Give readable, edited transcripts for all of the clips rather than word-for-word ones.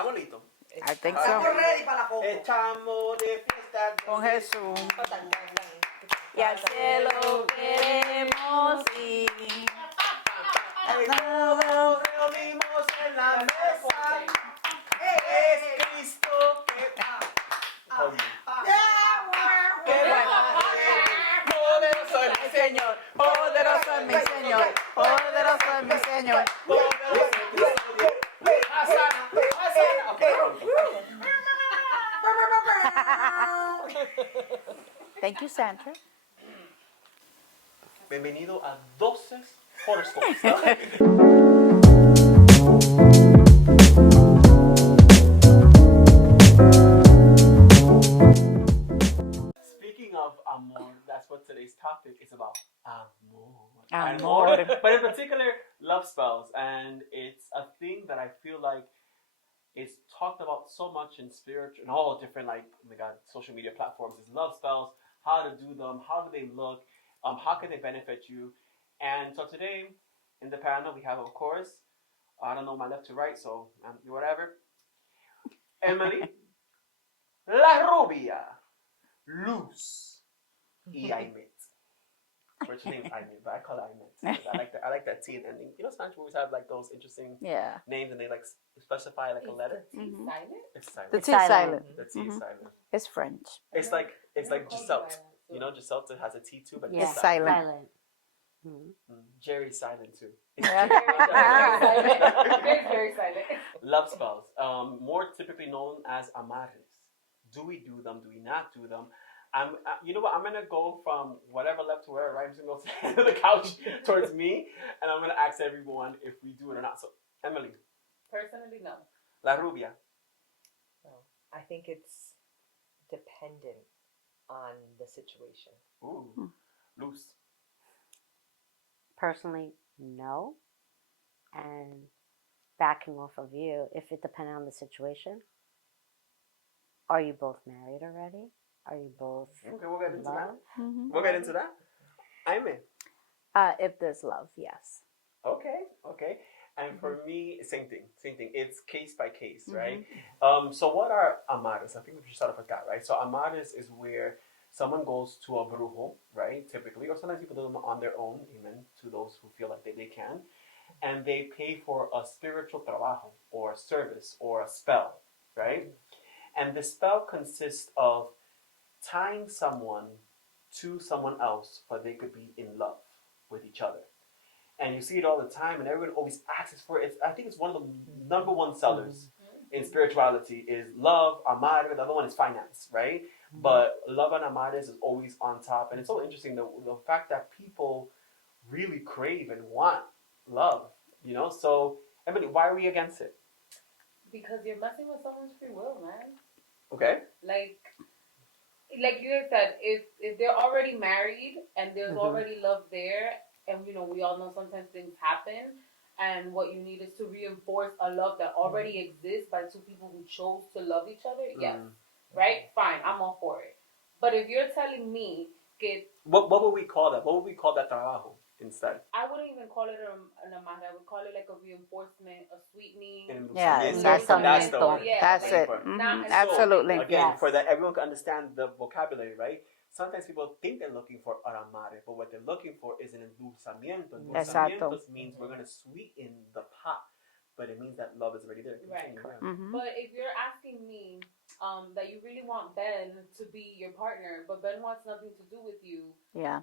¿Estamos listos? I think so. Estamos ready para la coco. Estamos de fiesta Con Jesús. Y al cielo queremos ir. Todos reunimos en la mesa. Es Cristo que... Poderoso es mi Señor. Poderoso es mi Señor. Poderoso es mi Señor. Poderoso es Cristo Dios. Hasana. Thank you, Sandra. Bienvenido a 12 Horoscopes. Speaking of amor, that's what today's topic is about. Amor. But in particular, love spells. And it's a thing that I feel like is talked about so much in spiritual and all different, like, oh my God, social media platforms. Is love spells, how to do them, how do they look, how can they benefit you. And so today in the panel we have, of course, I don't know my left to right, so whatever. Emily, La Rubia, Luz, y Aimet. Her name is Aimet, but I call her Aimet. I like that T and ending. You know, sometimes we always have like those interesting names, and they like specify like a letter. Mm-hmm. Silent? It's silent. The T is silent. The T is silent. It's French. It's like Giselle. You know, Giselle has a T too, but It's it's silent. Jerry's silent too. Very silent. Love spells, more typically known as amarres. Do we do them? Do we not do them? You know what? I'm gonna go from whatever left to where right. I'm just gonna go to the couch towards me, and I'm gonna ask everyone if we do it or not. So, Emily. Personally, no. La Rubia. No, I think it's dependent on the situation. Ooh, Luz. Personally, no. And backing off of you, if it depended on the situation, are you both married already? Are you both Okay, we'll get into that. Mm-hmm. We'll get into that. Aime. If there's love, yes. Okay. And for me, same thing. It's case by case, right? Mm-hmm. So what are amarres? I think we should start off with that, right? So amarres is where someone goes to a brujo, right? Typically, or sometimes people do them on their own, amen, to those who feel like they can. And they pay for a spiritual trabajo, or a service, or a spell, right? And the spell consists of tying someone to someone else, but they could be in love with each other. And you see it all the time, and everyone always asks for it. I think it's one of the number one sellers in spirituality is love, amarre. The other one is finance, right? But love and amarres is always on top. And it's so interesting, the fact that people really crave and want love, you know? So, Emily, why are we against it? Because you're messing with someone's free will, man. Okay. Like you said, if they're already married and there's already love there, and you know we all know sometimes things happen, and what you need is to reinforce a love that already exists by two people who chose to love each other. Yes, right, fine, I'm all for it. But if you're telling me que what would we call that? What would we call that trabajo instead? I wouldn't even call it an amarre. I would call it like a reinforcement, a sweetening. Yeah, that's the word. Yeah, that's like, it. not an Absolutely. Again, for that everyone can understand the vocabulary, right? Sometimes people think they're looking for an amarre, but what they're looking for is an endulzamiento. Endulzamiento means we're going to sweeten the pot, but it means that love is already there. Right. Mm-hmm. But if you're asking me that you really want Ben to be your partner, but Ben wants nothing to do with you. Yeah.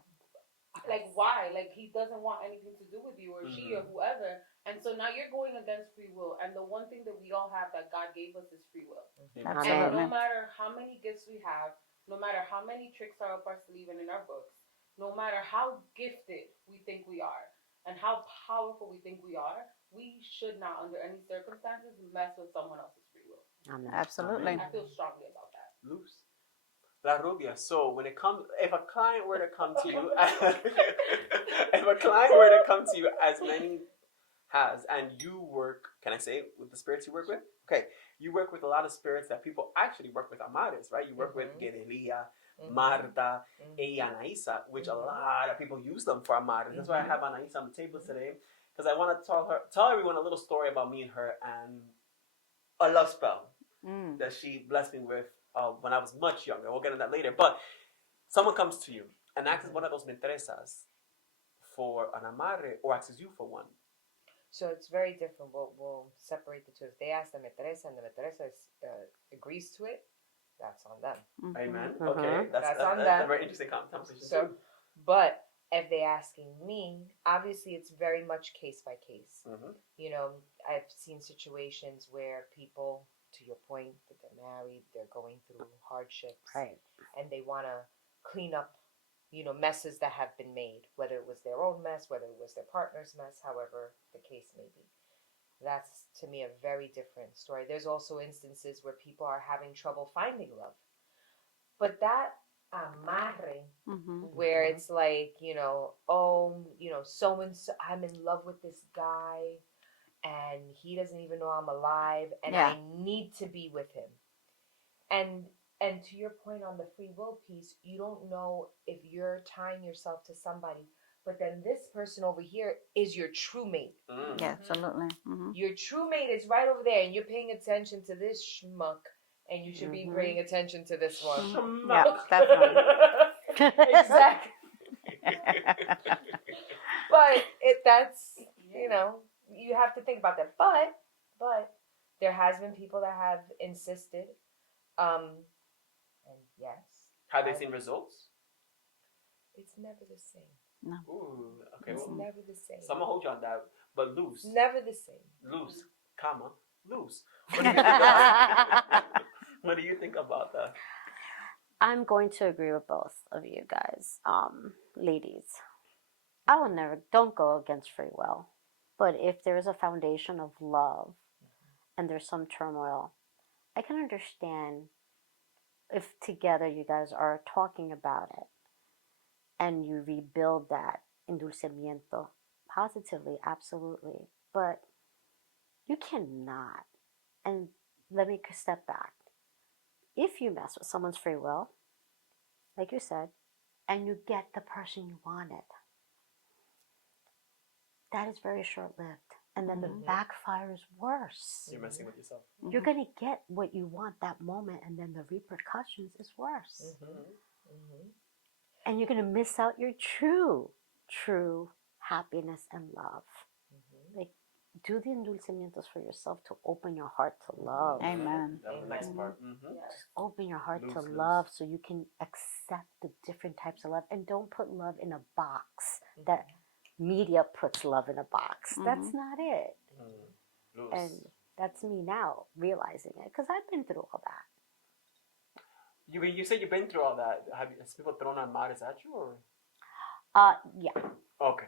Like, why? Like, he doesn't want anything to do with you or she or whoever. And so now you're going against free will. And the one thing that we all have that God gave us is free will. Absolutely. And no matter how many gifts we have, no matter how many tricks are up our sleeve and in our books, no matter how gifted we think we are and how powerful we think we are, we should not, under any circumstances, mess with someone else's free will. Absolutely. I feel strongly about that. Loose. La Rubia. So when it comes, if a client were to come to you, as many has, and you work, can I say with the spirits you work with? Okay, you work with a lot of spirits that people actually work with amarres, right? You work with Gerelia, Marta, y Anaisa, which a lot of people use them for amarres. That's why I have Anaisa on the table today, because I want to tell everyone a little story about me and her, and a love spell Mm. that she blessed me with when I was much younger. We'll get into that later. But someone comes to you and asks one of those mentresas for an amarre or asks you for one. So it's very different. We'll separate the two. If they ask the maîtresse and the maîtresse agrees to it, that's on them. Mhm. Amen. Mhm. Okay, That's on that's a them. very interesting conversation. So, too. but if they're asking me, obviously it's very much case by case. Mhm. You know, I've seen situations where people, to your point, that they're married, they're going through hardships, Right. and they want to clean up, you know, messes that have been made, whether it was their own mess, whether it was their partner's mess, however the case may be. That's to me a very different story. There's also instances where people are having trouble finding love, but that amarre, Mhm. where it's like, you know, oh, you know, so and so, I'm in love with this guy and he doesn't even know I'm alive and Yeah. I need to be with him. And to your point on the free will piece, you don't know if you're tying yourself to somebody, but then this person over here is your true mate. Mm. Yeah, absolutely. Mhm. Your true mate is right over there and you're paying attention to this schmuck and you should be paying attention to this one. Mhm. Yeah, definitely. Exactly. But that's, you know, you have to think about that. But there has been people that have insisted, and yes, Have they seen results? it's never the same. Ooh, okay. It's Well, never the same. so I'm gonna hold you on that, but loose, Never the same. loose, comma, loose. What do you think about? What do you think about that? I'm going to agree with both of you guys, ladies. I will never, don't go against free will. But if there is a foundation of love and there's some turmoil, I can understand if together you guys are talking about it and you rebuild that endulcimiento positively, absolutely. But you cannot. And let me step back. If you mess with someone's free will, like you said, and you get the person you wanted, that is very short lived. And then the backfire is worse. You're messing with yourself. You're going to get what you want that moment, and then the repercussions is worse. And you're going to miss out your true happiness and love. Like, do the endulcimientos for yourself to open your heart to love. Amen. That was the next part. Just open your heart to Loose. love so you can accept the different types of love. And don't put love in a box that media puts love in a box. That's not it. Loose. And that's me now realizing it because I've been through all that. You said you've been through all that. Has people thrown amarres at you or? Yeah. Okay.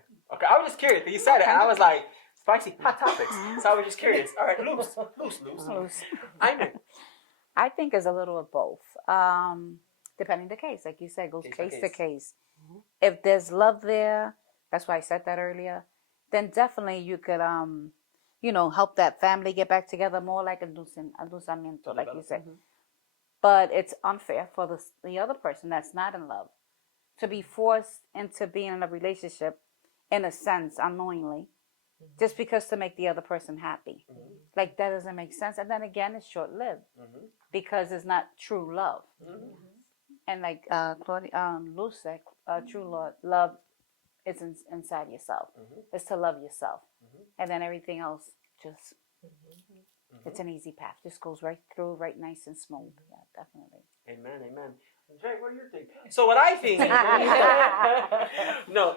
I was just curious. You said it, and I was like, spicy, hot topics. So I was just curious. All right, loose. Loose. I know. I think it's a little of both. Depending the case, like you said, goes Case by case to case. case. If there's love there, that's why I said that earlier. Then definitely you could, help that family get back together more like endulzamiento, like you said. But it's unfair for the other person that's not in love to be forced into being in a relationship, in a sense, unknowingly, just because to make the other person happy. Like that doesn't make sense. And then again, it's short lived because it's not true love. And like Luz said, true love is inside yourself. It's to love yourself, and then everything else just it's an easy path. Just goes right through, right nice and smooth. Yeah, definitely. Amen. Jay, what do you think? So what I think. No,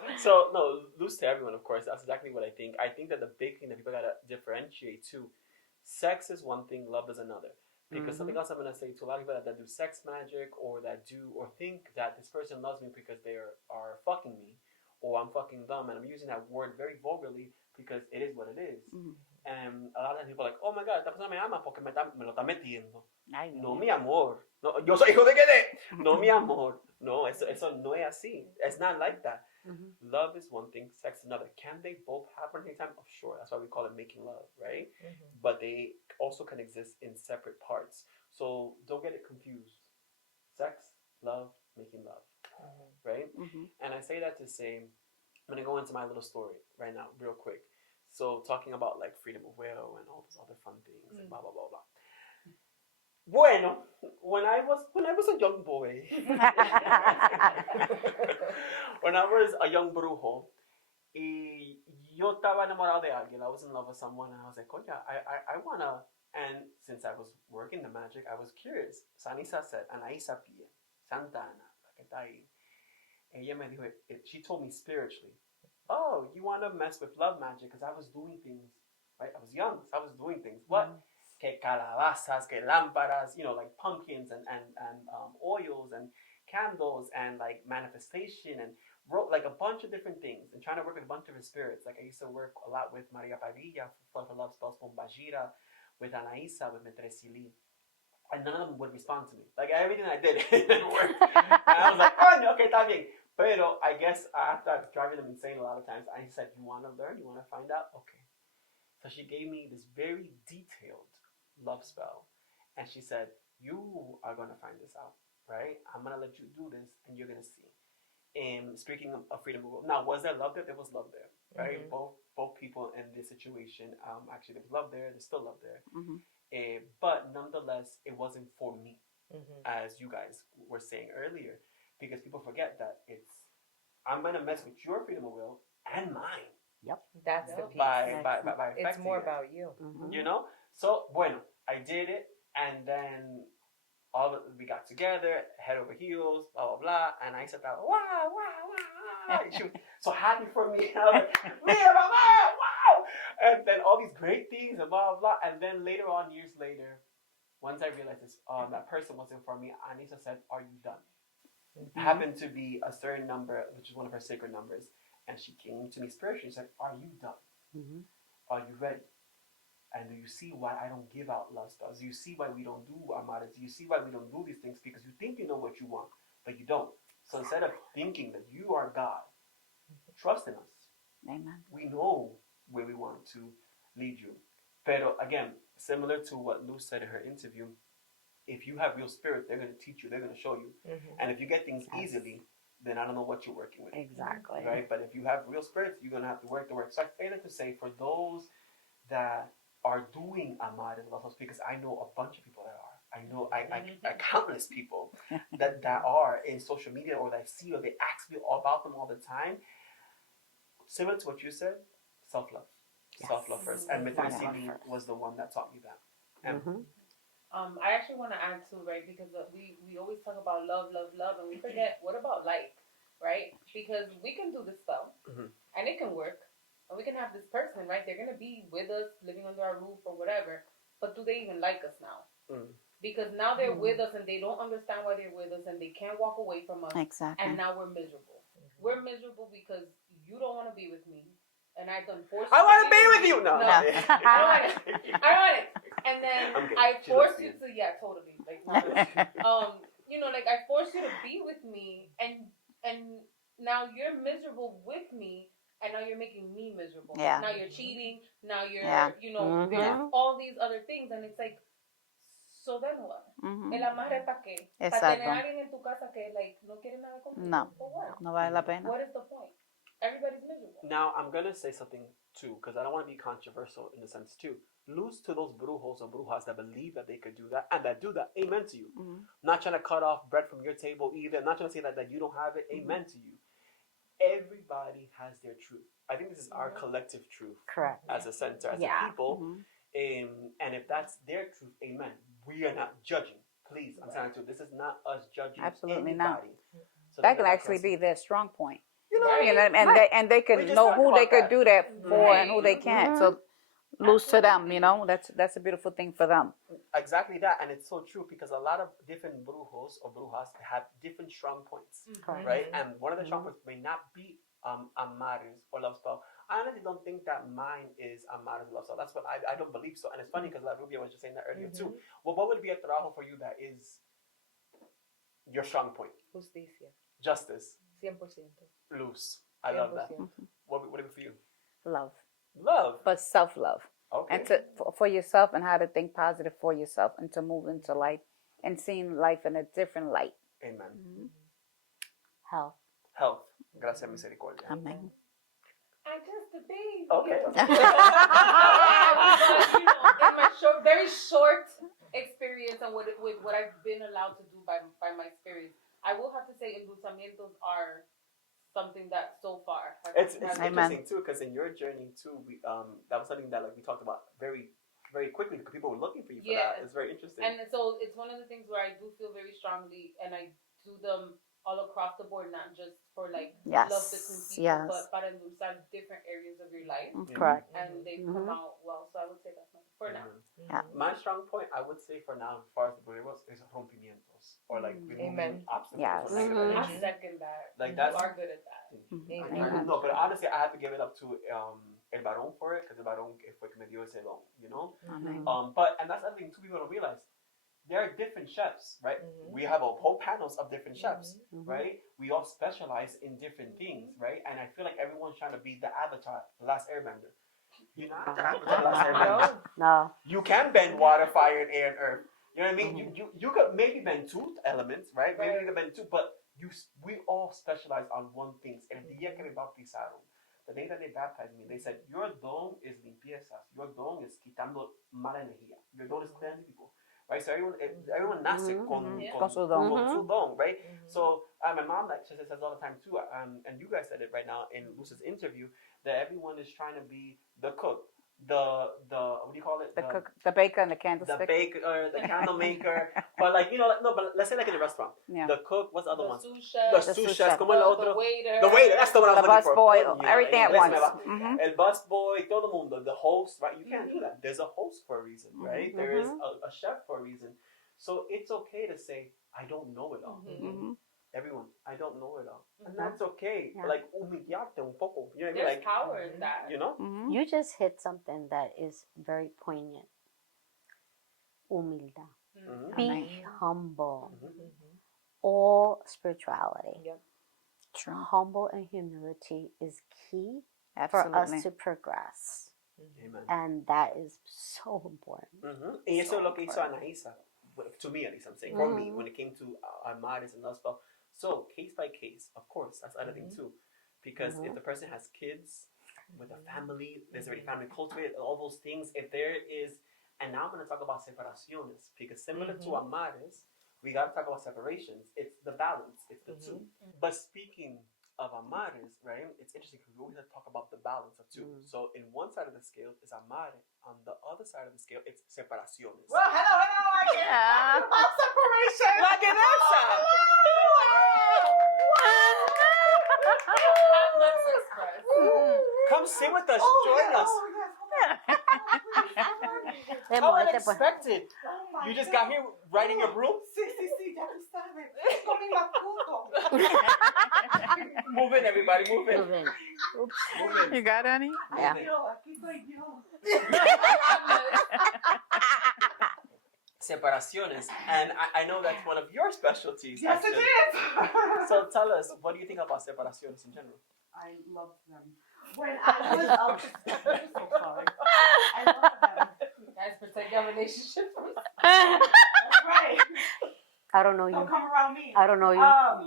loose to everyone, of course. That's exactly what I think. I think that the big thing that people gotta differentiate too, sex is one thing, love is another. Because something else I'm gonna say to a lot of people that do sex magic or that do or think that this person loves me because they are fucking me, or I'm fucking them, and I'm using that word very vulgarly because it is what it is. And a lot of people are like, oh my God, esta persona me ama porque me lo está metiendo. No, mi amor. No, yo soy hijo de qué. No, mi amor. No, eso no es así. It's not like that. Love is one thing, sex is another. Can they both happen at the same time? Oh, sure. That's why we call it making love, right? But they also can exist in separate parts. So don't get it confused. Sex, love, making love, right? And I say that to say, I'm going to go into my little story right now, real quick. So talking about like freedom of will and all those other fun things and blah, blah, blah, blah. Bueno, when I was a young boy, when I was a young brujo, y yo estaba enamorado de alguien. I was in love with someone, and I was like, oh yeah, I wanna. And since I was working the magic, I was curious. Sanisa said, Anaisa Pia, Santana, la que está ahí. Ella me dijo, she told me spiritually, oh, you want to mess with love magic? Because I was doing things, right? I was young, so I was doing things. What? Que calabazas, que lámparas, like pumpkins and oils and candles and like manifestation and wrote like a bunch of different things and trying to work with a bunch of different spirits. Like I used to work a lot with Maria Padilla for love spells, con Bajira, with Anaisa, with Metresili. And none of them would respond to me. Like everything I did, it didn't work. And I was like, oh, no, okay, está bien. Pero I guess after driving them insane a lot of times, I said, you want to learn? You want to find out? Okay. So she gave me this very detailed love spell. And she said, you are going to find this out, right? I'm going to let you do this and you're going to see. Speaking of freedom of will. Now, was there love there? There was love there, right? Mm-hmm. Both people in this situation, actually, there was love there. There's still love there. Mm-hmm. But nonetheless, it wasn't for me, as you guys were saying earlier, because people forget that I'm going to mess with your freedom of will and mine. Yep. That's the piece. By it's more about you. Mm-hmm. So, bueno, I did it, and then we got together, head over heels, blah, blah, blah, and I said, wow, wow, wow. She was so happy for me. And I was like, wow. And then all these great things and blah, blah, blah. And then later on, years later, once I realized this, that person wasn't for me, Anissa said, are you done? Mm-hmm. It happened to be a certain number, which is one of her sacred numbers. And she came to me spiritually and said, are you done? Mm-hmm. Are you ready? And do you see why I don't give out love spells? Do you see why we don't do Amarres? Do you see why we don't do these things? Because you think you know what you want, but you don't. So instead of thinking that you are God, trust in us. Amen. We know where we want to lead you. Pero again, similar to what Luz said in her interview, if you have real spirit, they're going to teach you, they're going to show you. Mm-hmm. And if you get things easily, then I don't know what you're working with. Exactly. Right? But if you have real spirits, you're going to have to work the work. So I say that to say, for those that are doing Amarres because I know a bunch of people that are. I know I countless people that are in social media or that I see or they ask me all about them all the time. Similar to what you said, self-love. Yes. Self-love first. And Metresili was the one that taught me that. I actually want to add too, right? Because we always talk about love, and we forget, what about like, right? Because we can do this spell, and it can work. And we can have this person, right? They're going to be with us, living under our roof or whatever. But do they even like us now? Because now they're with us and they don't understand why they're with us and they can't walk away from us. Exactly. And now we're miserable. We're miserable because you don't want to be with me. And I done forced you. I want to be with you. No. I don't want it. And then I forced you to, totally. Like, like I forced you to be with me and now you're miserable with me. And now you're making me miserable. Yeah. Now you're cheating. Now you're, there's all these other things. And it's like, so then what? El amarre pa' qué? ¿Para tener alguien en tu casa que, like, no quiere nada contigo? No. For what? No vale la pena. What is the point? Everybody's miserable. Now, I'm going to say something, too, because I don't want to be controversial in a sense, too. Lose to those brujos or brujas that believe that they could do that and that do that. Amen to you. Not trying to cut off bread from your table either. Not trying to say that you don't have it. Amen to you. Everybody has their truth. I think this is our collective truth. Correct. As a center, as a people. And if that's their truth, amen. We are not judging. Please, I'm saying to this is not us judging. Absolutely anybody. not. So that can actually be their strong point. Right. And they could know who they could do that for and who they can't. So lose to them, that's a beautiful thing for them. Exactly that, and it's so true because a lot of different brujos or brujas have different strong points, right? And one of the strong points may not be Amarres or love spell. I honestly don't think that mine is Amarres or love spell. That's what I don't believe so, and it's funny because Rubia was just saying that earlier too. Well, what would be a trabajo for you that is your strong point? Justicia. Justice. 100%. Luz. I love that. What would it be for you? Love. Love. But self-love. Okay. And for yourself and how to think positive for yourself and to move into life and seeing life in a different light. Amen. Health. Health. Gracias, misericordia. Amen. I just a baby. Okay. In my very short experience and with what I've been allowed to do by my experience, I will have to say endulzamientos are something that so far It's has interesting too, because in your journey too, we that was something that like we talked about very quickly because people were looking for you for that. It's very interesting. And so it's one of the things where I do feel very strongly, and I do them all across the board, not just for like love between people, but para endulzar different areas of your life. Correct. And they come out well. So I would say that's my for now. Yeah. My strong point, I would say for now, as far as the burritos, is rompimientos or like removing obstacles. Yes. Or negative I energy. second that. Like You that's are good at that. No, but honestly, I have to give it up to El Barón for it because El Barón fue que me dio ese don, you know. But and that's the other thing too. People don't realize there are different chefs, right? We have a whole panels of different chefs, right? We all specialize in different things, right? And I feel like everyone's trying to be the Avatar, the Last Airbender. You're not the Avatar, the Last Airbender. No. You can bend water, fire, and air and earth. You know what I mean? You could maybe bend two elements, right? Maybe you could bend two, but we all specialize on one thing. El día que me bautizaron, the day that they baptized me, they said, your don is limpiezas. Your don is quitando mala energía. Your don is cleansing people. Right? So everyone nace con su don, right? So my mom she says all the time too, and you guys said it right now in Luce's interview, that everyone is trying to be the cook, the what do you call it? The cook, the baker, and the candlestick. The baker, the candle maker. But like, you know, no, but let's say like in a restaurant. Yeah. The cook, what's the other one? The sous chef. Como el otro? The waiter. The waiter, that's the one I was The looking for. busboy, everything at once. El busboy, todo el mundo, the host, right? You can't do that. There's a host for a reason, right? There is a chef for a reason. So it's okay to say, I don't know it all. Everyone, I don't know it all. And that's okay. Yeah. Like, humillarte un poco. You know what I mean? There's Like, power in that. you know? You just hit something that is very poignant. Humildad. Be humble. All spirituality. True. Humble and humility is key Absolutely. for us to progress. Amen. And that is so important. Y eso es lo que hizo Anaísa. To me, at least, I'm saying. For me, when it came to Amarres and other stuff. So, case by case, of course, that's the other thing too. Because if the person has kids, with a family, there's already family cultivated, all those things, if there is, and now I'm going to talk about separaciones, because similar to Amarres, we got to talk about separations. It's the balance, it's the two. But speaking of Amarres, right, it's interesting because we always have to talk about the balance of two. So in one side of the scale is Amare, on the other side of the scale it's separaciones. Well, hello, I can't talk about separation. La que danza! Come sing with us, join us. How unexpected. You just got here riding your broom? Sí, ya tú sabes. Con mi macuto. Move in, everybody, move in. Moving. Move in. You got any? Yeah. Aquí soy yo. Separaciones. And I know that's one of your specialties. Yes, actually. it is. So tell us, what do you think about separaciones in general? I love them. When I was I'm so sorry. I love them. Guys, protect your relationship. That's right. I don't know Don't you. come around me. I don't know you.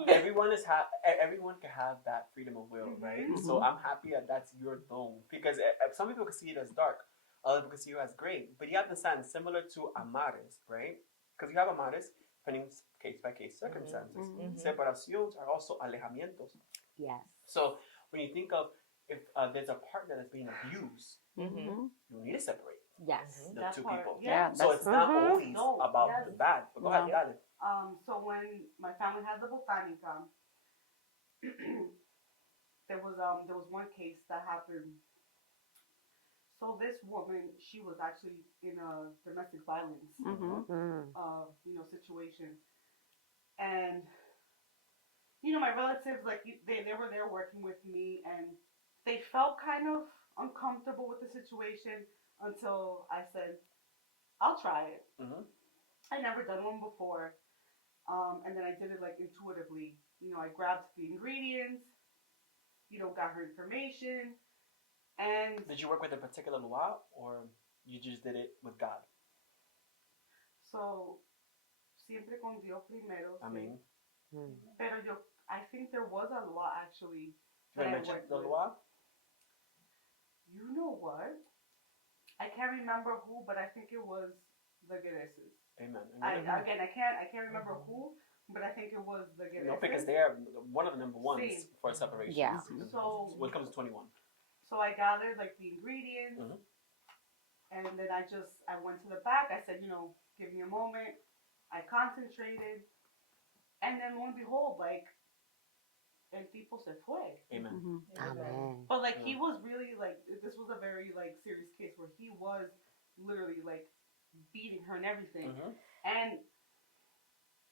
Everyone can have that freedom of will, right? So I'm happy that that's your dome because some people can see it as dark, other people can see it as gray. But you have to understand, similar to Amarres, right? Because you have Amarres, depending case by case circumstances. Separaciones are also alejamientos. Yes. So when you think of if there's a partner that's being abused, you need to separate Yes. the That two part, people. yeah. So it's not always No, about yes. the bad. But go ahead, dale. So when my family had the botanica, there was one case that happened. So this woman, she was actually in a domestic violence, situation, and my relatives, like they were there working with me, and they felt kind of uncomfortable with the situation until I said, "I'll try it." I never done one before. And then I did it like intuitively. I grabbed the ingredients, got her information, and... Did you work with a particular loi, or you just did it with God? So, siempre con Dios primero. Amén. Pero I think there was a law actually. Did I mention the loi? You know what? I can't remember who, but I think it was the Gereses. Amen. I can't remember who, but I think it was the No, because they are one of the number ones Sí. for separations. Yeah. So when it comes to 21. So I gathered like the ingredients, and then I went to the back. I said, give me a moment. I concentrated, and then lo and behold, like el tipo se fue. Amen. Amen. But like he was really like this was a very like serious case where he was literally like beating her and everything, and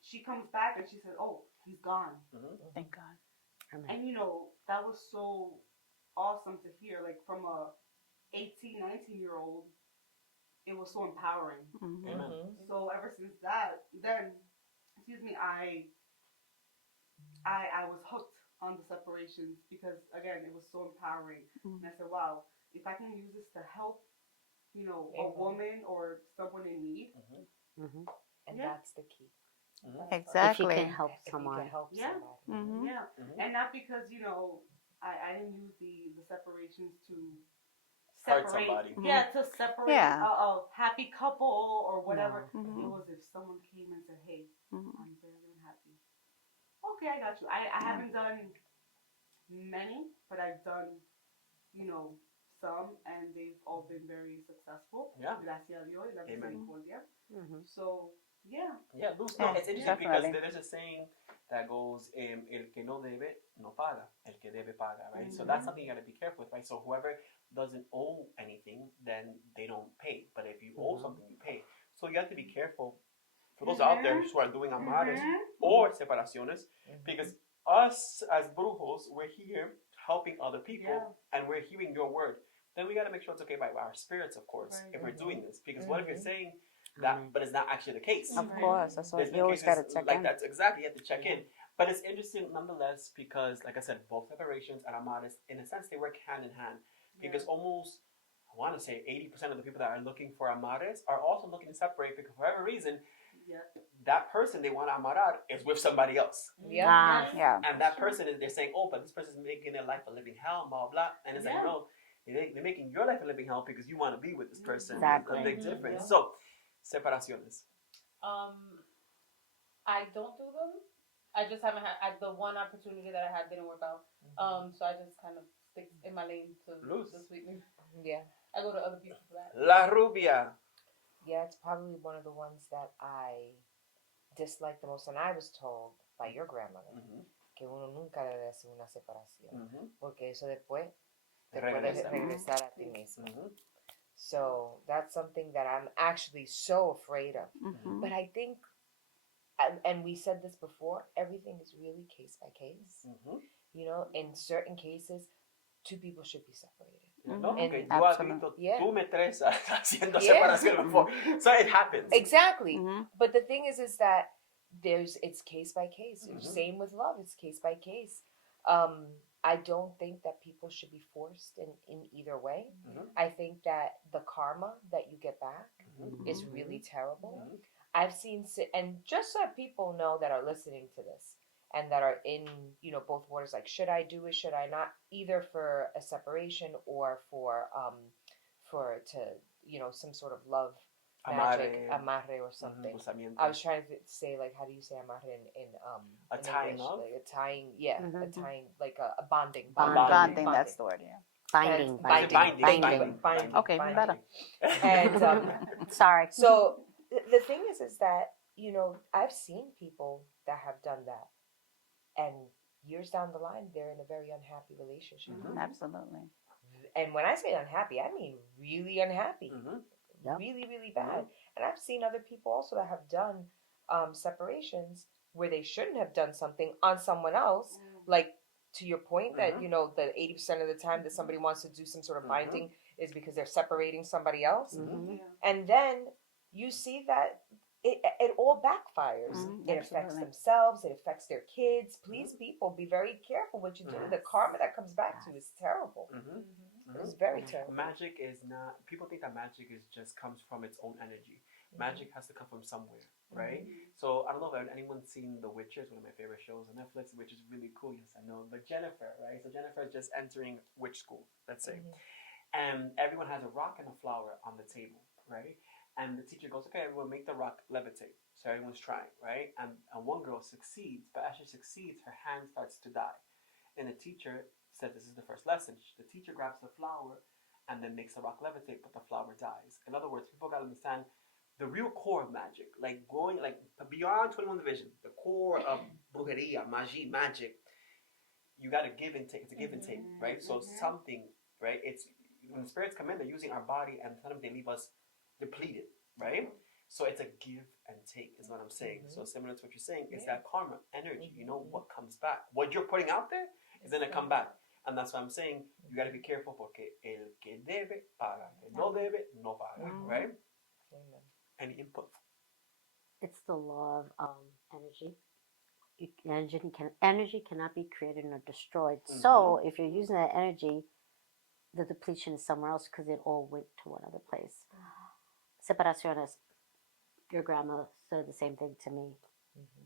she comes back and she said, "Oh, he's gone." Thank God. And that was so awesome to hear, like from a 18, 19-year-old. It was so empowering. Amen. So ever since that, then, excuse me, I was hooked on the separations because again, it was so empowering. And I said, wow, if I can use this to help, a woman or someone in need. And that's the key. Exactly. If you can help If you someone. can help somebody. Yeah, and not because I didn't use the separations to Hurt separate. somebody. Yeah, to separate a happy couple or whatever. No. It was if someone came and said, "Hey, I'm very unhappy." Okay, I got you. I haven't done many, but I've done, some, and they've all been very successful. Yeah. Gracias a Dios y la Amen. misericordia. So, yeah. Yeah, Luz, no, it's interesting definitely. because there's a saying that goes, el que no debe, no paga. El que debe, paga, right? So that's something you got to be careful with, right? So whoever doesn't owe anything, then they don't pay. But if you owe something, you pay. So you have to be careful for those out there who are doing amarres or separaciones, because us as brujos, we're here helping other people and we're hearing your word. Then we got to make sure it's okay by our spirits, of course, if we're doing this. Because what if you're saying that, but it's not actually the case? Of course, that's what There's you always got to cases check like in. that. Exactly, you have to check in. But it's interesting nonetheless because, like I said, both separations and amarres, in a sense, they work hand in hand. Because almost, I want to say 80% of the people that are looking for amarres are also looking to separate because for whatever reason, that person they want to amarar is with somebody else. Yeah. And that person they're saying, oh, but this person is making their life a living hell, blah, blah. And it's like, no, they're making your life a living hell because you want to be with this person. Exactly. A big difference. So, separaciones. I don't do them. I just haven't had the one opportunity that I had didn't work out. So I just kind of stick in my lane to the sweetening. Yeah. I go to other people for that. La rubia. Yeah, it's probably one of the ones that I dislike the most. And I was told by your grandmother que uno nunca debe hacer una separación. Porque eso después te puede regresar a ti mismo. So that's something that I'm actually so afraid of. But I think, and we said this before, everything is really case by case. In certain cases, two people should be separated. No, porque And- yo admito, tú me traes haciendo Yeah. separación before. So it happens. Exactly. But the thing is that it's case by case. Same with love, it's case by case. I don't think that people should be forced in either way. I think that the karma that you get back is really terrible. I've seen, and just so that people know that are listening to this and that are in, both waters, like, should I do it, should I not, either for a separation or for some sort of love magic, amarre or something. I was trying to say, like, how do you say amarre in a in tying English? of? Like a tying, a tying, like a bonding. Bonding, that's the word, yeah. Binding. Binding. Okay, even better. And Sorry. so the thing is that, I've seen people that have done that, and years down the line, they're in a very unhappy relationship. Absolutely. And when I say unhappy, I mean really unhappy. Yep. Really, really bad. And I've seen other people also that have done separations where they shouldn't have done something on someone else. Like, to your point that, that 80% of the time that somebody wants to do some sort of binding is because they're separating somebody else. And then you see that it all backfires. It affects themselves. It affects their kids. Please, people, be very careful what you do. The karma that comes back to you is terrible. It's very terrible. Magic is not, people think that magic just comes from its own energy. Magic has to come from somewhere, right? So I don't know if anyone's seen The Witches, one of my favorite shows on Netflix, which is really cool. Yes, I know. But Jennifer, right? So Jennifer is just entering witch school, let's say. And everyone has a rock and a flower on the table, right? And the teacher goes, okay, everyone make the rock levitate. So everyone's trying, right? And one girl succeeds, but as she succeeds, her hand starts to die. And the teacher said, this is the first lesson. The teacher grabs the flower and then makes the rock levitate, but the flower dies. In other words, people gotta understand the real core of magic, like going like beyond 21 division, the core of brujeria, magie, magic. You gotta give and take. It's a give and take, right? So something, right? It's when the spirits come in, they're using our body, and sometimes they leave us depleted, right? So it's a give and take, is what I'm saying. So similar to what you're saying, it's that karma energy. You know what comes back. What you're putting out there is gonna come back. And that's why I'm saying you got to be careful porque el que debe paga, el que no debe no paga, right? Amen. Any input? It's the law of energy. Energy cannot be created nor destroyed. So if you're using that energy, the depletion is somewhere else because it all went to one other place. Separaciones. Your grandma said the same thing to me.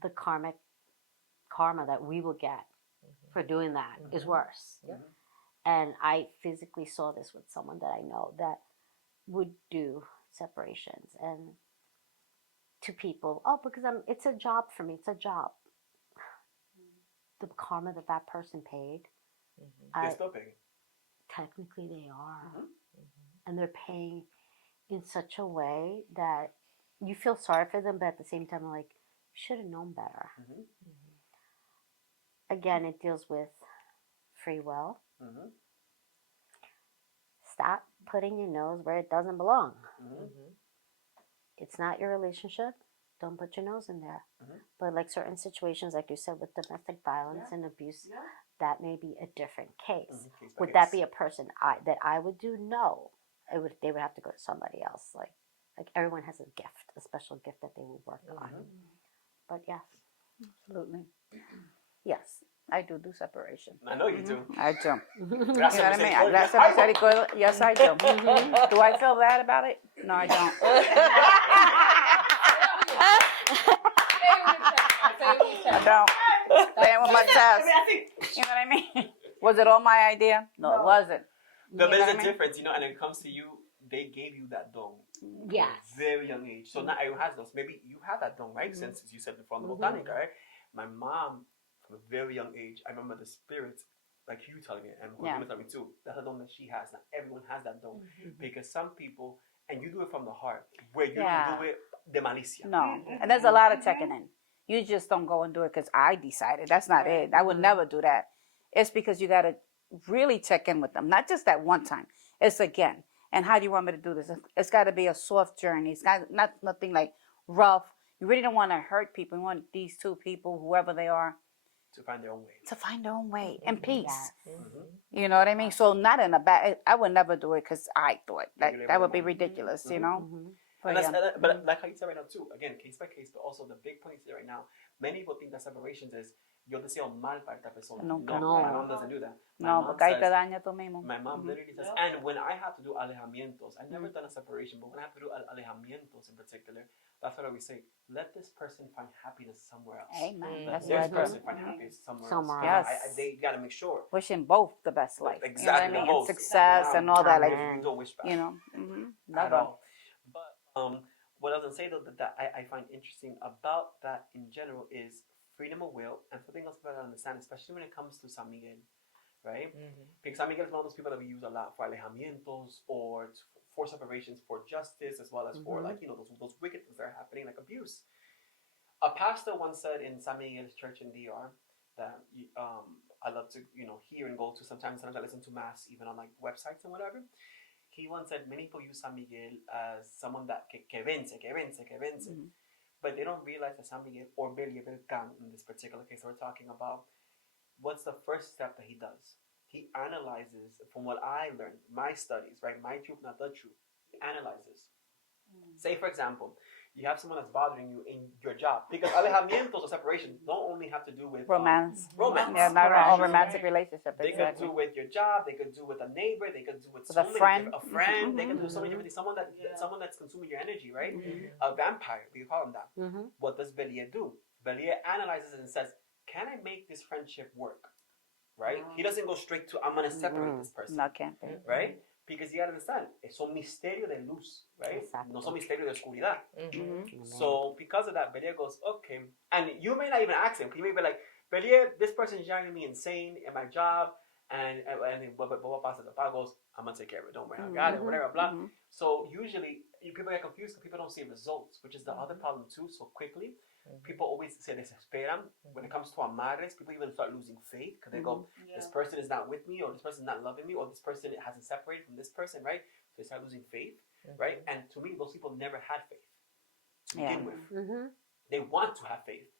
The karma that we will get for doing that is worse. And I physically saw this with someone that I know that would do separations and to people, because it's a job for me. It's a job. The karma that person paid, They're still paying. technically they are. And they're paying in such a way that you feel sorry for them, but at the same time, like, you should have known better. Again, it deals with free will. Stop putting your nose where it doesn't belong. It's not your relationship. Don't put your nose in there. But like certain situations, like you said, with domestic violence and abuse, that may be a different case. Would that be a person that I would do? No. They would have to go to somebody else. Like everyone has a gift, a special gift that they will work on. But yes. Absolutely. Yes, I do separation. I know you do. I do. Gracias, You know what I mean? misericordia. Gracias, misericordia. Yes, I do. Do I feel bad about it? No, I don't. I don't. Playing with my chest. You know what I mean? Was it all my idea? No, it wasn't. But there's a difference, and when it comes to you, they gave you that don. Yes. At a very young age. So not everyone has those. Maybe you have that don, right? Since you said before on the botanica, right? My mom, from a very young age, I remember the spirits, like you telling me, and you telling me too. That's a don that she has. Not everyone has that don. Because some people, and you do it from the heart, where you do it de malicia. No. And there's a lot of checking in. You just don't go and do it because I decided. That's not it. I would never do that. It's because you got to really check in with them. Not just that one time. It's again. And how do you want me to do this? It's got to be a soft journey. It's not nothing like rough. You really don't want to hurt people. You want these two people, whoever they are, to find their own way. To find their own way and peace. Yes. You know what I mean? So not in a bad. I would never do it because I thought that would be ridiculous. You know. But like how you said right now too, again, case by case, but also the big point here right now, many people think that separations is, yo deseo mal para esta persona. No, my mom doesn't do that. No, porque ahí te daña tú mismo. My mom literally says, and when I have to do alejamientos, I've never done a separation, but when I have to do alejamientos in particular, that's what we say, let this person find happiness somewhere else. Amen. Let this person find happiness somewhere else. Yes. They got to make sure. Wishing both the best life. Exactly. You know what I mean? And success and all that. Like, you don't wish back. You know. Never. But what I was going to say though that I find interesting about that in general is freedom of will and something else people don't understand, especially when it comes to San Miguel, right? Because San Miguel is one of those people that we use a lot for alejamientos or for separations, for justice, as well as for those wicked things that are happening, like abuse. A pastor once said in San Miguel's church in DR that I love to hear and go to. Sometimes I listen to mass even on like websites and whatever. He once said many people use San Miguel as someone that que vence. But they don't realize that San Miguel or Believercan, in this particular case we're talking about, what's the first step that he does? He analyzes, from what I learned, my studies, right? My truth, not the truth. He analyzes. Say, for example, you have someone that's bothering you in your job. Because alejamientos or separation don't only have to do with romance. Yeah, not all romantic relationships. They could do with your job. They could do with a neighbor. They could do with a friend. They could do so many different things. Someone that's consuming your energy, right? A vampire, we call them that. What does Belier do? Belier analyzes it and says, can I make this friendship work? Right? He doesn't go straight to, I'm going to separate this person. No, can't be. Right? Because you gotta understand, son misterio de luz, right? Exacto. No son misterio de oscuridad. Mm-hmm. So because of that, Belia goes, okay. And you may not even ask him. You may be like, Belia, this person is driving me insane in my job. And what pasa? The pa goes, I'm going to take care of it. Don't worry. I got it. Whatever, blah. So usually, people get confused because people don't see results, which is the other problem too. So quickly, people always se desesperan. When it comes to amarres, people even start losing faith because they go, this person is not with me, or this person is not loving me, or this person hasn't separated from this person, right? So they start losing faith, right? And to me, those people never had faith to begin with. They want to have faith,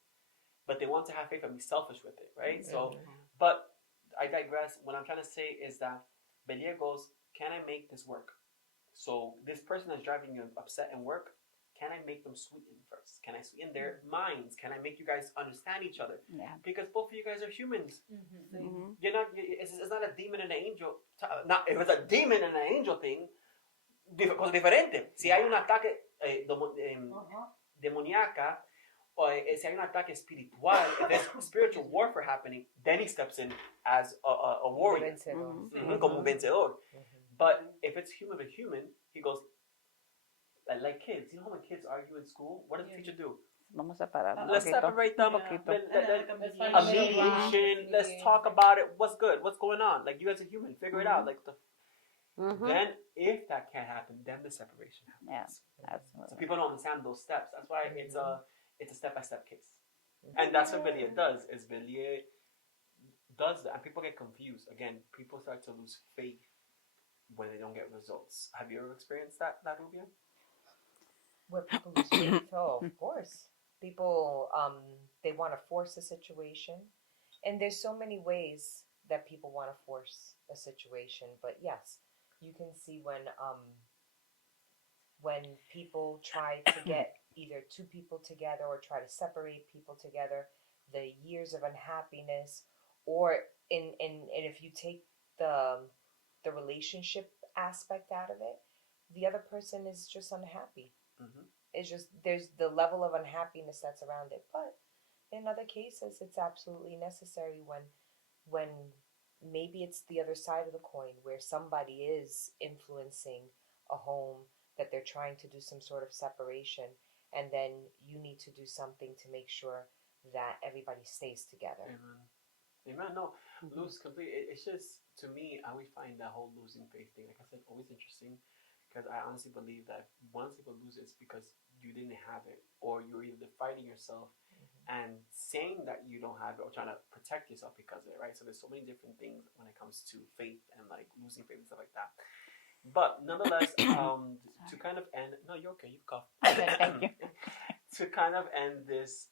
but they want to have faith and be selfish with it, right? So, but I digress. What I'm trying to say is that Belia goes, can I make this work? So this person that's driving you upset in work, can I make them sweeten first? Can I sweeten their minds? Can I make you guys understand each other? Yeah. Because both of you guys are humans. You're not. It's not a demon and an angel. Not if it's a demon and an angel thing, cosa diferente. Si hay un ataque demoníaca, or si hay un ataque espiritual, if there's spiritual warfare happening, then he steps in as a warrior, como un vencedor. But if it's human to human, he goes, like kids. You know when kids argue in school? What does the teacher do? Vamos a parar. Let's separate them. find A a middle ground. mediation. Let's talk about it. What's good? What's going on? Like, you guys are human. Figure it out. Like, then if that can't happen, then the separation happens. Yeah, absolutely. So people don't understand those steps. That's why it's a step-by-step case. And that's what Belia does. Is Belia does that, and people get confused. Again, people start to lose faith when they don't get results. Have you ever experienced that, Rubia? Where people lose faith, oh, of course. People, they want to force a situation, and there's so many ways that people want to force a situation. But yes, you can see when people try to get either two people together or try to separate people together, the years of unhappiness, or if you take the relationship aspect out of it, the other person is just unhappy. It's just there's the level of unhappiness that's around it. But in other cases, it's absolutely necessary when maybe it's the other side of the coin where somebody is influencing a home, that they're trying to do some sort of separation, and then you need to do something to make sure that everybody stays together. Amen. No, lose complete. It's just, to me, I always find that whole losing faith thing, like I said, always interesting, because I honestly believe that once people lose it, it's because you didn't have it, or you're either fighting yourself and saying that you don't have it, or trying to protect yourself because of it, right? So there's so many different things when it comes to faith and like losing faith and stuff like that. But nonetheless, to kind of end, no, you're okay, you cough. Okay, thank you. To kind of end this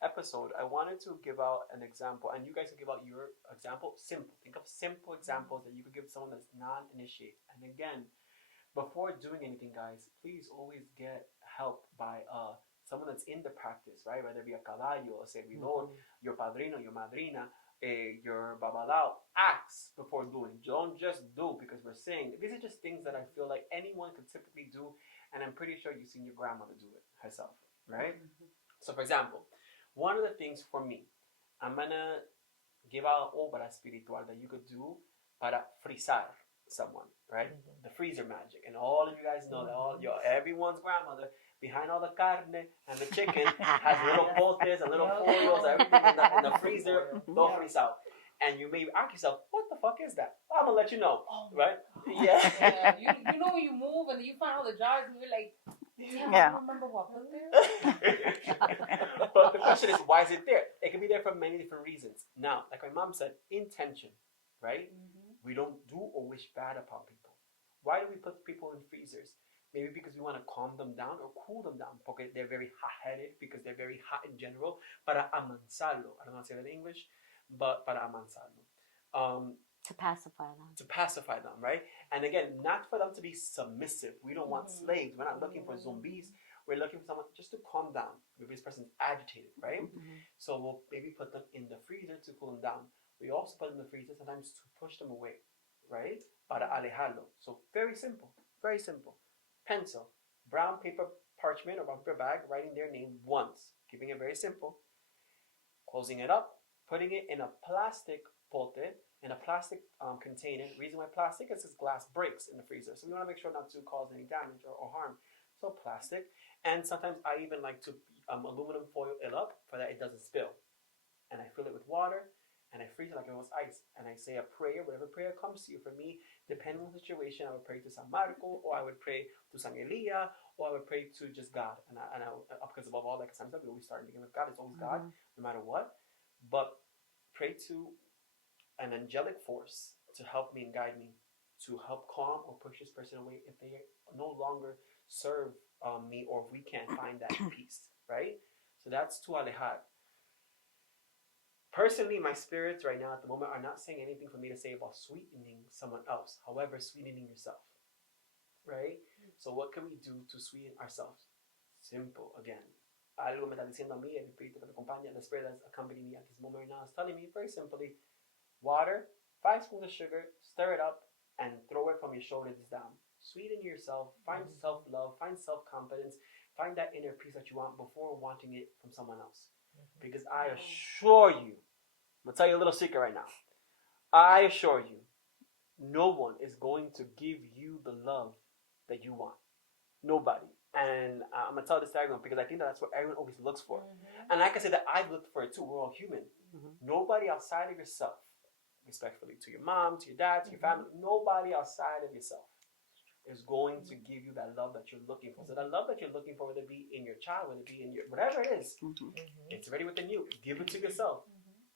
episode, I wanted to give out an example, and you guys can give out your example. Simple. Think of simple examples that you could give someone that's non-initiate. And again, before doing anything, guys, please always get help by someone that's in the practice, right? Whether it be a caballo, a servidor, your padrino, your madrina, your babalao. Ask before doing. Don't just do because we're saying. These are just things that I feel like anyone could typically do, and I'm pretty sure you've seen your grandmother do it herself, right? So, for example, one of the things for me, I'm gonna give out obra espiritual that you could do para frizar someone, right? The freezer magic, and all of you guys know that everyone's grandmother behind all the carne and the chicken has little potes and little pollos, everything in the freezer, todo frizado. And you may ask yourself, what the fuck is that? I'm gonna let you know, right? Yeah. You know when you move and you find all the jars and you're like, I don't remember what was there. But the question is, why is it there? It can be there for many different reasons. Now, like my mom said, intention, right? We don't do or wish bad upon people. Why do we put people in freezers? Maybe because we want to calm them down or cool them down. Porque they're very hot-headed, because they're very hot in general. Para amansarlo. I don't know how to say that in English, but para amansarlo. To pacify them. To pacify them, right? And again, not for them to be submissive. We don't want slaves. We're not looking for zombies. We're looking for someone just to calm down. Maybe this person's agitated, right? So we'll maybe put them in the freezer to cool them down. We also put them in the freezer sometimes to push them away, right? Para alejarlo. So very simple, very simple. Pencil, brown paper parchment or brown paper bag, writing their name once, keeping it very simple. Closing it up, putting it in a plastic pote, in a plastic container. The reason why plastic is because glass breaks in the freezer. So we want to make sure not to cause any damage or harm. So plastic. And sometimes I even like to aluminum foil it up for that it doesn't spill. And I fill it with water and I freeze it like it was ice. And I say a prayer, whatever prayer comes to you. For me, depending on the situation, I would pray to San Marco, or I would pray to San Elia, or I would pray to just God. And because above all, like sometimes we always start in the beginning with God. It's always God, no matter what. But pray to an angelic force to help me and guide me, to help calm or push this person away if they no longer serve me, or if we can't find that peace, right? So that's to alejar. Personally, my spirits right now at the moment are not saying anything for me to say about sweetening someone else. However, sweetening yourself, right? So what can we do to sweeten ourselves? Simple, again. Algo me está diciendo a mí, el espíritu que me acompaña, the spirit that's accompanying me at this moment right now is telling me very simply, water, 5 spoons of sugar, stir it up, and throw it from your shoulders down. Sweeten yourself, find self-love, find self-confidence, find that inner peace that you want before wanting it from someone else. Because I assure you, I'm going to tell you a little secret right now. I assure you, no one is going to give you the love that you want. Nobody. And I'm going to tell this to everyone because I think that's what everyone always looks for. And I can say that I've looked for it too. We're all human. Nobody outside of yourself, respectfully to your mom, to your dad, to your family, nobody outside of yourself is going to give you that love that you're looking for. So that love that you're looking for, whether it be in your child, whether it be in your, whatever it is, it's already within you. Give it to yourself.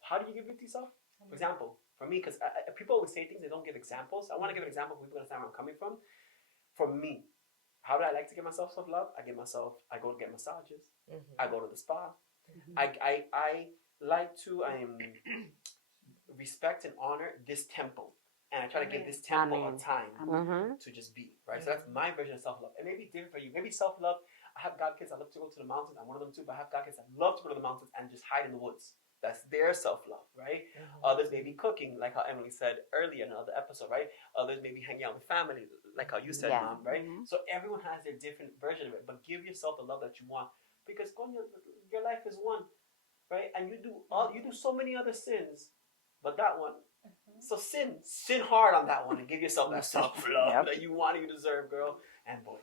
How do you give it to yourself? For example, for me, because people always say things, they don't give examples. I want to give an example for people to understand where I'm coming from. For me, how do I like to give myself self-love? I go to get massages. I go to the spa. I like to respect and honor this temple. And I try to give this temple a time to just be, right? So that's my version of self-love. It may be different for you. Maybe self-love, I have God kids that love to go to the mountains. I'm one of them too, but I have God kids that love to go to the mountains and just hide in the woods. That's their self-love, right? Others may be cooking, like how Emily said earlier in another episode, right? Others may be hanging out with family, like how you said, Mom, right? So everyone has their different version of it, but give yourself the love that you want, because your life is one, right? And you do so many other sins, but that one. So sin hard on that one and give yourself that self-love that you want and you deserve, girl and boy.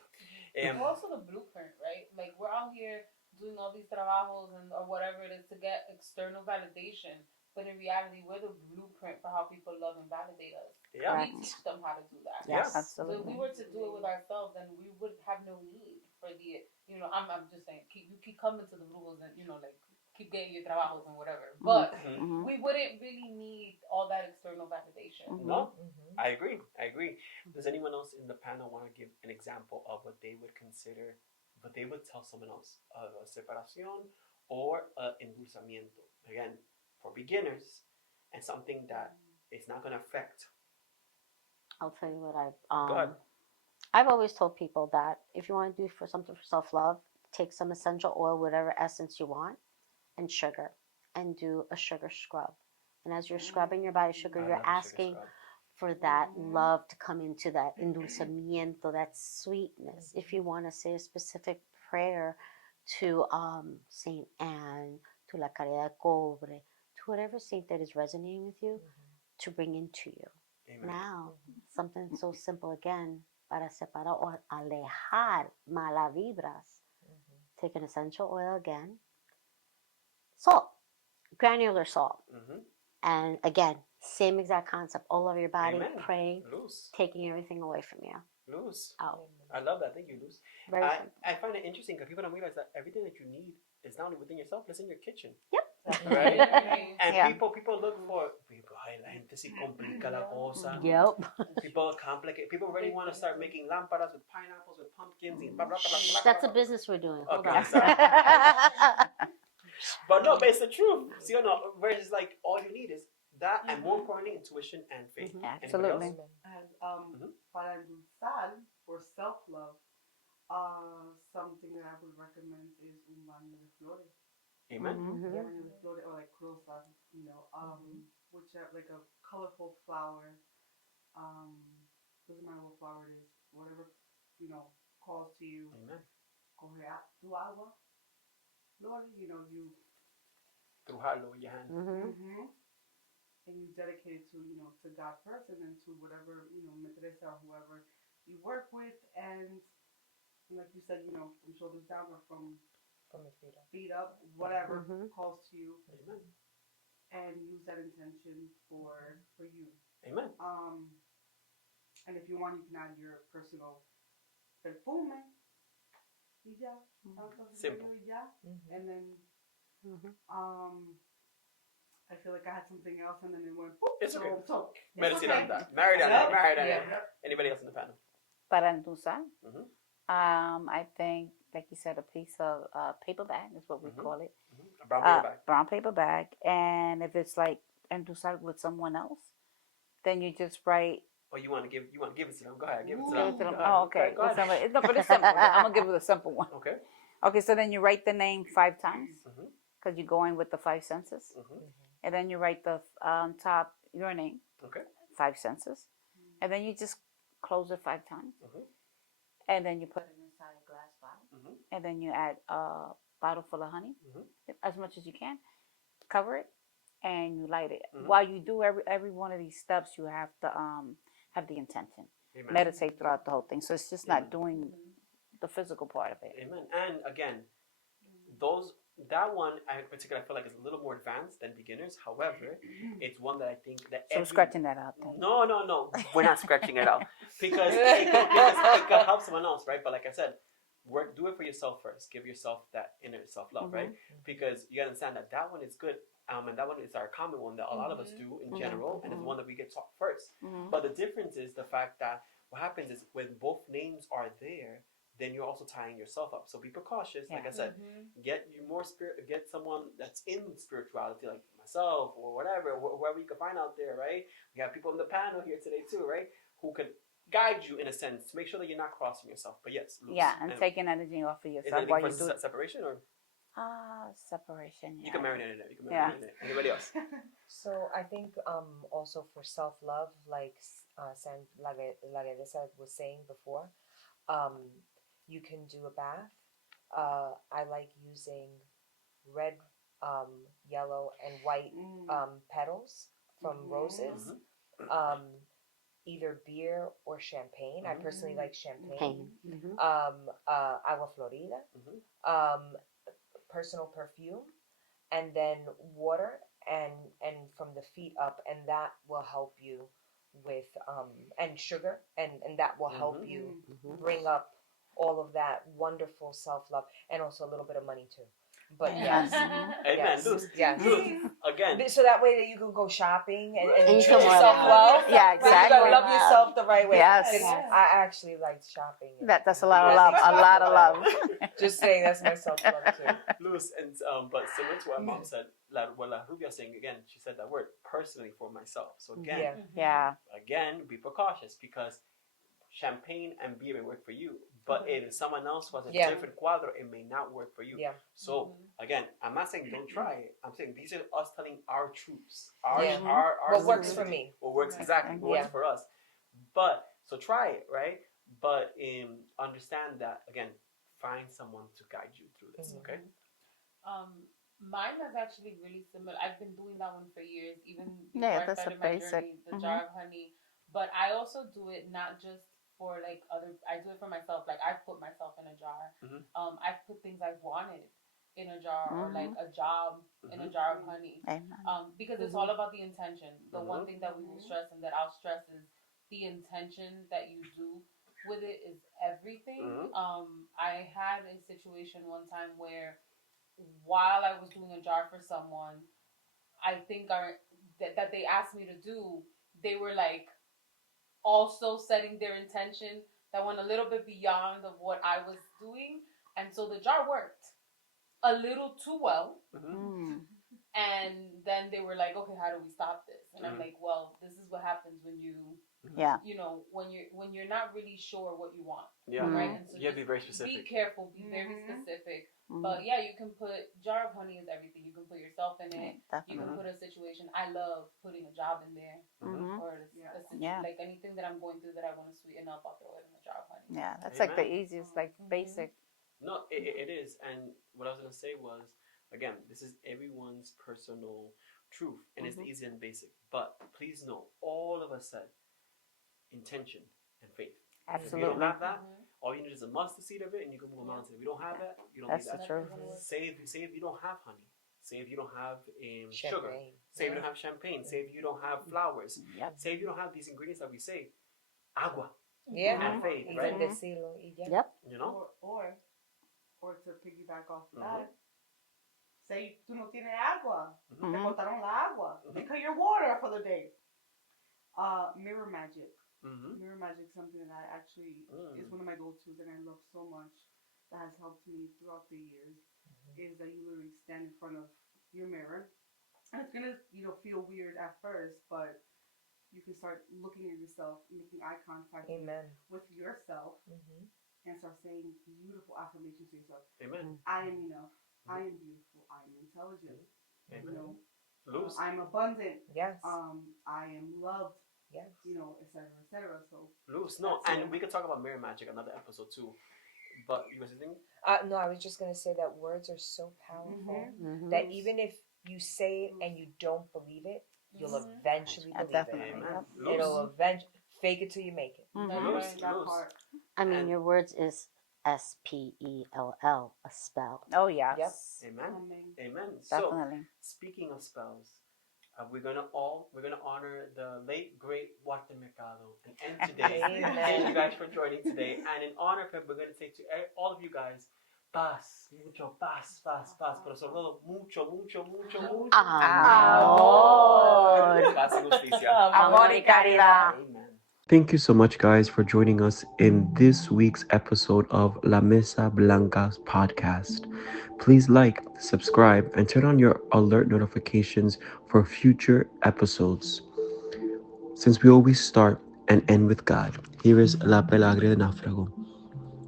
Also the blueprint, right? Like we're out here doing all these trabajos or whatever it is to get external validation, but in reality, we're the blueprint for how people love and validate us. Yeah. We teach them how to do that. Yes, So if we were to do it with ourselves, then we would have no need for the, I'm just saying, you keep coming to the rules and, like, keep getting your trabajos and whatever. But we wouldn't really need all that external validation. No, I agree. Does anyone else in the panel want to give an example of what they would consider, what they would tell someone else, a separación or a endulzamiento? Again, for beginners, and something that is not going to affect. I'll tell you what Go ahead. I've always told people that if you want to do something for self-love, take some essential oil, whatever essence you want, and sugar, and do a sugar scrub. And as you're scrubbing your body sugar, you're asking for that love to come into that endulzamiento, that sweetness. If you want to say a specific prayer to Saint Anne, to La Caridad Cobre, to whatever saint that is resonating with you, to bring into you. Amen. Now, something so simple again, para separar or alejar malas vibras. Take an essential oil again, salt, granular salt. And again, same exact concept, all over your body, praying, taking everything away from you. Out. I love that. Thank you, Luz. I find it interesting because people don't realize that everything that you need is not only within yourself, it's in your kitchen. Yep. Right? And people look for, la gente se complica la cosa. Yep. People complicate. People really want to start making lámparas with pineapples, with pumpkins. And blah, blah, blah, blah, That's a business we're doing. Hold on. But no, but it's the truth. See or no? Whereas like all you need is that, and more importantly, intuition and faith. Absolutely. And para endulzar, for self-love, something that I would recommend is un baño de flores. Amen. Baño de flores, or like rosas, which are like a colorful flower. Doesn't matter what flower it is, whatever calls to you. Amen. Coge tu agua, flores, you Trujarlo with your hand. and you dedicate it to, to God first, and then to whatever, Metresa or whoever you work with, and like you said, from shoulders down or from your feet up. feet up, whatever Mhm. calls to you, Amen. and use that intention for you. Amen. And if you want, you can add your personal perfume, y ya. Simple. Y ya. And then, Mhm. I feel like I had something else, and then it went. It's okay. So it's Medicine okay. on that. Married on Yep. it. Married on Yeah. it. Anybody else in the panel? Para endulzar, Mhm. I think, like you said, a piece of paper bag is what we Mhm. call it. A brown paper bag. Brown paper bag. And if it's like endulzar with someone else, then you just write. Oh, you want to give it to them? Go ahead. Give it to Ooh. them. Give it to them. Go ahead. Oh, okay. Go ahead. No, but it's simple. I'm gonna give it a simple one. Okay. Okay, so then you write the name 5 times Mhm. because you're going with the 5 senses, Mhm. and then you write the top your name, Okay. 5 senses, and then you just close it 5 times, Mhm. and then you put it inside a glass bottle, Mhm. and then you add a bottle full of honey, Mhm. as much as you can, cover it, and you light it. Mhm. While you do every one of these steps, you have to have the intention, Amen. meditate throughout the whole thing. So it's just Amen. not doing the physical part of it. Amen. And again, that one I particularly feel like is a little more advanced than beginners. However, it's one that I think that So we're scratching that out then. No. We're not scratching it out because it could help someone else, right? But like I said, do it for yourself first. Give yourself that inner self love, right? Because you understand that one is good. And that one is our common one that a lot of us do in general, and it's one that we get taught first. But the difference is the fact that what happens is when both names are there, then you're also tying yourself up. So be precautious. Like I said, get someone that's in spirituality, like myself or whatever, whoever you can find out there, right? We have people on the panel here today too, right? Who could guide you in a sense to make sure that you're not crossing yourself. But yes, loose. Yeah, and taking energy off of Is yourself anything while for you do it. separation or Separation. you can marinate in it? You can Yeah. marinate in it. Anybody else? So I think also for self-love, like La Regresa was saying before, you can do a bath. I like using red, yellow, and white petals from roses. Either beer or champagne. I personally like champagne. Pain. Agua Florida. Personal perfume, and then water, and from the feet up, and that will help you with and sugar, and that will help you bring up all of that wonderful self-love, and also a little bit of money too. But yes, Amen. yes, Loose. yes. Again. So that way that you can go shopping and you treat can yourself wear well. Yeah, But you exactly. gotta love yourself the right way. Yes. 'Cause I actually like shopping. That's a lot of love. A lot of love. Just saying, that's my self-love too. Loose and but similar to what Mom said, what La Rubia saying again, she said that word personally for myself. So again, again, be precautious because champagne and beer may work for you, but if someone else who has a different cuadro, it may not work for you. So again, I'm not saying don't try it. I'm saying these are us telling our truths, our what works for me, what works exactly, what works for us. But so try it, right? But understand that again, find someone to guide you through this. Okay. Mine is actually really similar. I've been doing that one for years, even before Yeah, I that's a started my basic. journey, the jar of honey. But I also do it not just for like I do it for myself. Like I've put myself in a jar. I've put things I've wanted in a jar, or like a job in a jar of honey. Because it's all about the intention. The one thing that we will stress and that I'll stress is the intention that you do with it is everything. I had a situation one time where while I was doing a jar for someone, I think that they asked me to do, they were like also setting their intention that went a little bit beyond of what I was doing, and so the jar worked a little too well. And then they were like, okay, how do we stop this? And I'm like, well, this is what happens when you when you're not really sure what you want. Right? And so you have to be very specific. Be careful, be very specific. But yeah, you can put jar of honey is everything. You can put yourself in it. You can put a situation. I love putting a job in there, or like anything that I'm going through that I want to sweeten up. I'll throw it in a jar of honey. Yeah, that's like the easiest, like basic. No, it is. And what I was gonna say was, again, this is everyone's personal truth, and it's easy and basic. But please know, all of us said intention and faith. If you don't Absolutely. have that, all you need is a mustard seed of it, and you can move a mountain. If you don't have that, you don't need That's the that. truth. Say if you don't have honey. Say if you don't have sugar. Champagne. Say if you don't have champagne. Say if you don't have flowers. Yep. Say if you don't have these ingredients that we say, agua Yeah. and faith, Y right? bendecirlo y ya. Yep. You know. Or to piggyback off that, say tú no tienes agua, te Mhm. cortaron la agua, they cut your water for the day. Mirror magic. Mirror magic, something that I actually is one of my go-tos and I love so much. That has helped me throughout the years. Is that you literally stand in front of your mirror, and it's gonna feel weird at first, but you can start looking at yourself, making eye contact with yourself, and start saying beautiful affirmations to yourself. Amen. I am enough. I am beautiful. I am intelligent. Amen. You know, Luz. I'm abundant. Yes. I am loved. Yes. You know, etc., etc. So Luz. No, and we could talk about mirror magic another episode too. But you were saying? No, I was just gonna say that words are so powerful that even if you say it and you don't believe it, you'll eventually believe Definitely. it. Amen. Yep. It'll eventually fake it till you make it. Luz. that Luz. part. I mean, And- your words is SPELL, a spell. Oh yes. Amen. Amen. Definitely. So, speaking of spells, we're gonna honor the late great Walter Mercado and end today. Amen. Thank you guys for joining today. And in honor of him, we're gonna say to all of you guys, paz, mucho paz, paz, paz, pero sobre todo mucho, mucho, mucho, mucho. Amor. Paz y justicia. Amor y caridad. Amen. Thank you so much, guys, for joining us in this week's episode of La Mesa Blanca's podcast. Please like, subscribe, and turn on your alert notifications for future episodes. Since we always start and end with God, here is La Pelagre de Náufrago.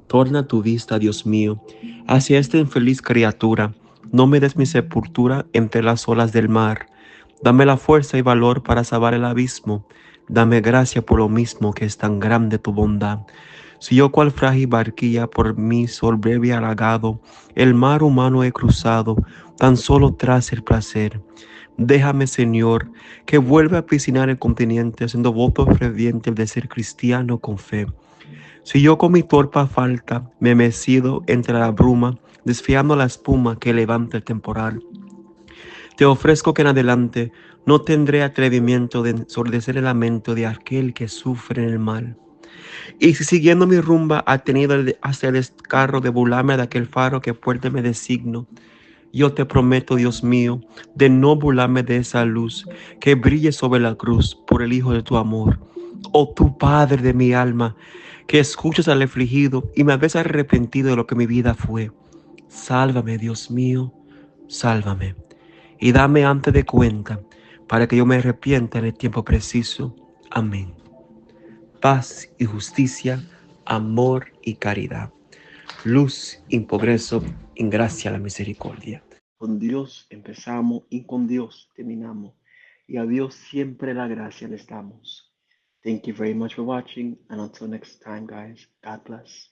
Torna tu vista, Dios mío, hacia esta infeliz criatura. No me des mi sepultura entre las olas del mar. Dame la fuerza y valor para salvar el abismo. Dame gracia por lo mismo que es tan grande tu bondad. Si yo cual frágil barquilla por mi sol breve halagado, el mar humano he cruzado, tan solo tras el placer. Déjame, Señor, que vuelva a piscinar el continente, haciendo voto ferviente de ser cristiano con fe. Si yo con mi torpa falta me he mecido entre la bruma, desfiando la espuma que levanta el temporal, te ofrezco que en adelante no tendré atrevimiento de ensordecer el lamento de aquel que sufre en el mal. Y si siguiendo mi rumba ha tenido hasta el descarro de burlarme de aquel faro que fuerte me designo, yo te prometo, Dios mío, de no burlarme de esa luz que brille sobre la cruz por el Hijo de tu amor. Oh tu Padre de mi alma, que escuchas al afligido y me ves arrepentido de lo que mi vida fue. Sálvame, Dios mío, sálvame. Y dame antes de cuenta, para que yo me arrepienta en el tiempo preciso. Amén. Paz y justicia, amor y caridad. Luz y progreso, en gracia la misericordia. Con Dios empezamos y con Dios terminamos. Y a Dios siempre la gracia les damos. Thank you very much for watching, and until next time, guys, God bless.